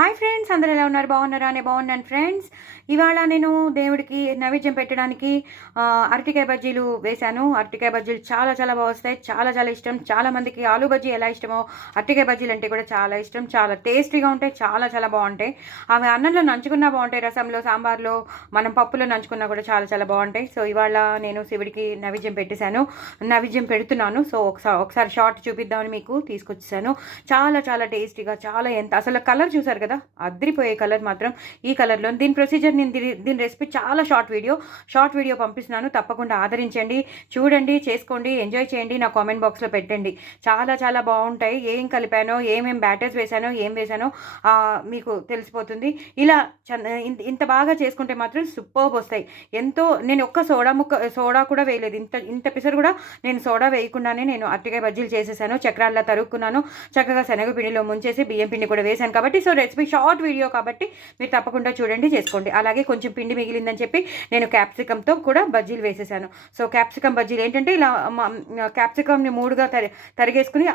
Hi friends, అందరూ ఎలా ఉన్నారు? బాగున్నారా? నేను బాగున్నాను ఫ్రెండ్స్. ఇవాళ నేను దేవుడికి నైవేద్యం పెట్టడానికి అరటికాయ బజ్జీలు వేశాను. అరటికాయ బజ్జీలు చాలా చాలా బాగా వస్తాయి. చాలా చాలా ఇష్టం. చాలా మందికి ఆలు బజ్జీ ఎలా ఇష్టమో అరటికాయ బజ్జీలు అంటే కూడా చాలా ఇష్టం. చాలా టేస్టీగా ఉంటాయి. చాలా చాలా బాగుంటాయి. అవి అన్నంలో నంచుకున్నా బాగుంటాయి, రసంలో, సాంబార్లో, మనం పప్పులో నంచుకున్నా కూడా చాలా చాలా బాగుంటాయి. సో ఇవాళ నేను శివుడికి నైవేద్యం పెట్టేశాను, నైవేద్యం పెడుతున్నాను. సో ఒకసారి షార్ట్ చూపిద్దామని మీకు తీసుకొచ్చేసాను. చాలా చాలా టేస్టీగా, చాలా ఎంత అసలు కలర్ చూసారు కదా, అద్రిపోయే కలర్ మాత్రం ఈ కలర్లో. దీని ప్రొసీజర్ నేను దీని రెసిపీ చాలా షార్ట్ వీడియో పంపిస్తున్నాను. తప్పకుండా ఆదరించండి, చూడండి, చేసుకోండి, ఎంజాయ్ చేయండి. నా కామెంట్ బాక్స్లో పెట్టండి. చాలా చాలా బాగుంటాయి. ఏం కలిపానో, ఏమేం బ్యాటర్స్ వేసానో, ఏం వేసానో మీకు తెలిసిపోతుంది. ఇలా ఇంత బాగా చేసుకుంటే మాత్రం సూపర్బ్ వస్తాయి. ఎంతో నేను ఒక్క సోడా కూడా వేయలేదు. ఇంత పిసరు కూడా నేను సోడా వేయకుండానే నేను అరటికాయ బజ్జీలు చేసేసాను. చక్రాల్లా తరుక్కున్నాను. చక్కగా శనగపిండిలో ముంచేసి బియ్యం పిండి కూడా వేశాను కాబట్టి, సో రెసిపీ షార్ట్ వీడియో కాబట్టి మీరు తప్పకుండా చూడండి, చేసుకోండి. అలాగే కొంచెం పిండి మిగిలిందని చెప్పి నేను క్యాప్సికంతో కూడా బజ్జీలు వేసేసాను. సో క్యాప్సికం బజ్జీలు ఏంటంటే ఇలా క్యాప్సికంని మూడుగా తరిగేసుకుని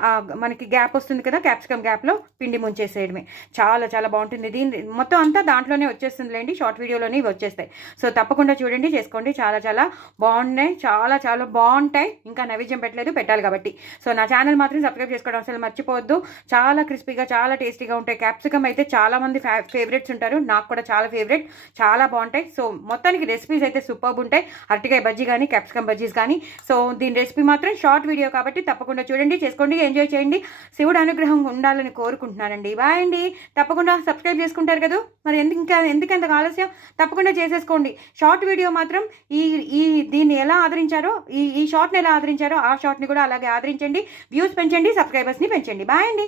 మనకి గ్యాప్ వస్తుంది కదా, క్యాప్సికం గ్యాప్లో పిండి ముంచేసేయడమే. చాలా చాలా బాగుంటుంది. దీని మొత్తం అంతా దాంట్లోనే వచ్చేస్తుందిలేండి, షార్ట్ వీడియోలోనే ఇవి వచ్చేస్తాయి. సో తప్పకుండా చూడండి, చేసుకోండి. చాలా చాలా బాగున్నాయి, చాలా చాలా బాగుంటాయి. ఇంకా నైవేద్యం పెట్టాలి కాబట్టి. సో నా ఛానల్ మాత్రం సబ్స్క్రైబ్ చేసుకోవడం అసలు మర్చిపోవద్దు. చాలా క్రిస్పీగా, చాలా టేస్టీగా ఉంటాయి. క్యాప్సికం అయితే చాలా మంది ఫేవరెట్స్ ఉంటారు, నాకు కూడా చాలా ఫేవరెట్. చాలా బాగుంటాయి. సో మొత్తానికి రెసిపీస్ అయితే సూపర్బ్ ఉంటాయి, అరటికాయ బజ్జీ కానీ క్యాప్సికం బజ్జీస్ కానీ. సో దీని రెసిపీ మాత్రం షార్ట్ వీడియో కాబట్టి తప్పకుండా చూడండి, చేసుకోండి, ఎంజాయ్ చేయండి. శివుడు అనుగ్రహం ఉండాలని కోరుకుంటున్నానండి. బాయ్ అండి. తప్పకుండా సబ్స్క్రైబ్ చేసుకుంటారు కదా, మరి ఎందుకంత ఆలస్యం? తప్పకుండా చేసేసుకోండి. షార్ట్ వీడియో మాత్రం దీన్ని ఎలా ఆదరించారో, ఈ షార్ట్ని ఎలా ఆదరించారో ఆ షార్ట్ని కూడా అలాగే ఆదరించండి. వ్యూస్ పెంచండి, సబ్స్క్రైబర్స్ని పెంచండి. బాయ్ అండి.